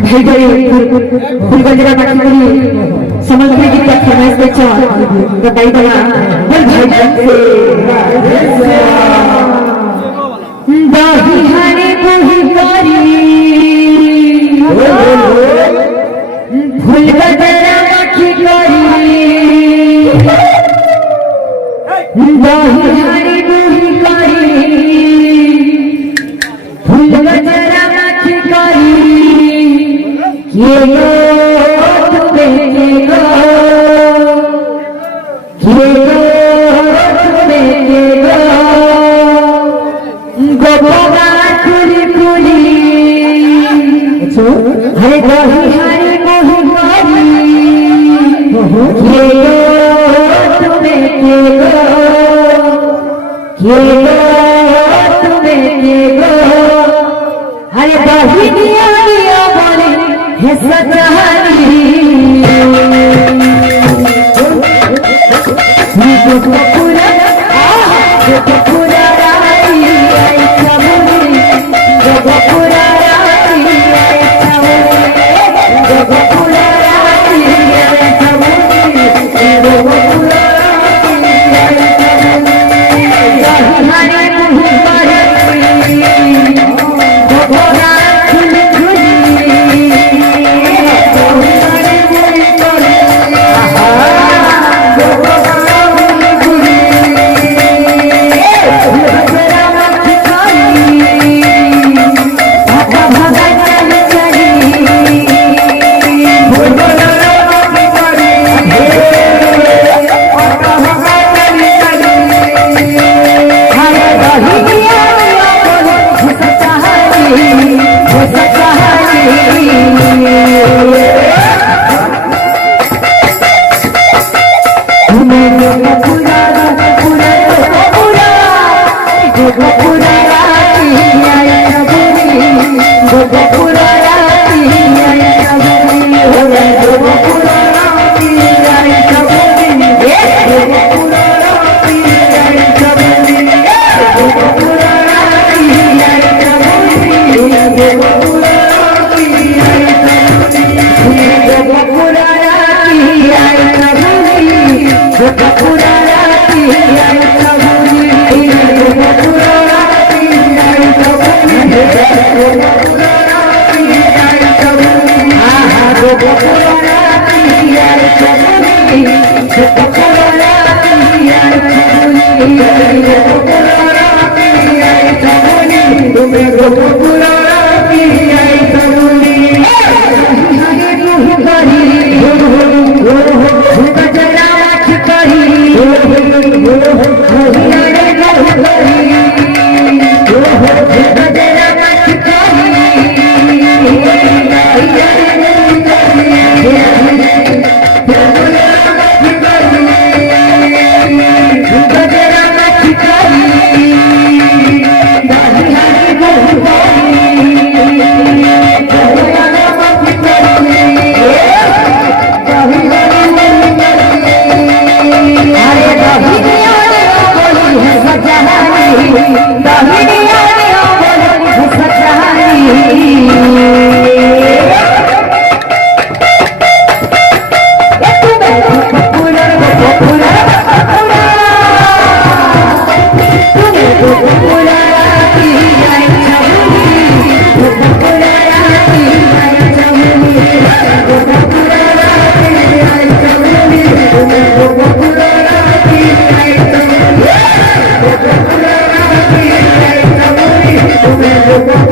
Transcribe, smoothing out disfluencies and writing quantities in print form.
भाई भाई फुलगंजरा बाकी समझने की क्या फरमाइश पे चाह बताई बना बोल भाई दाही हरे कोही करी फुलगंजरा बाकी करी दाही हरे कोही करी फुलगंजरा बाकी करी ये हरे गोही हरे गोही गोरी ये तुम्हें के गो हरे गोही दिया दिया बोले है सचारी पूरा राई आई सबूरी पूरा Thank you.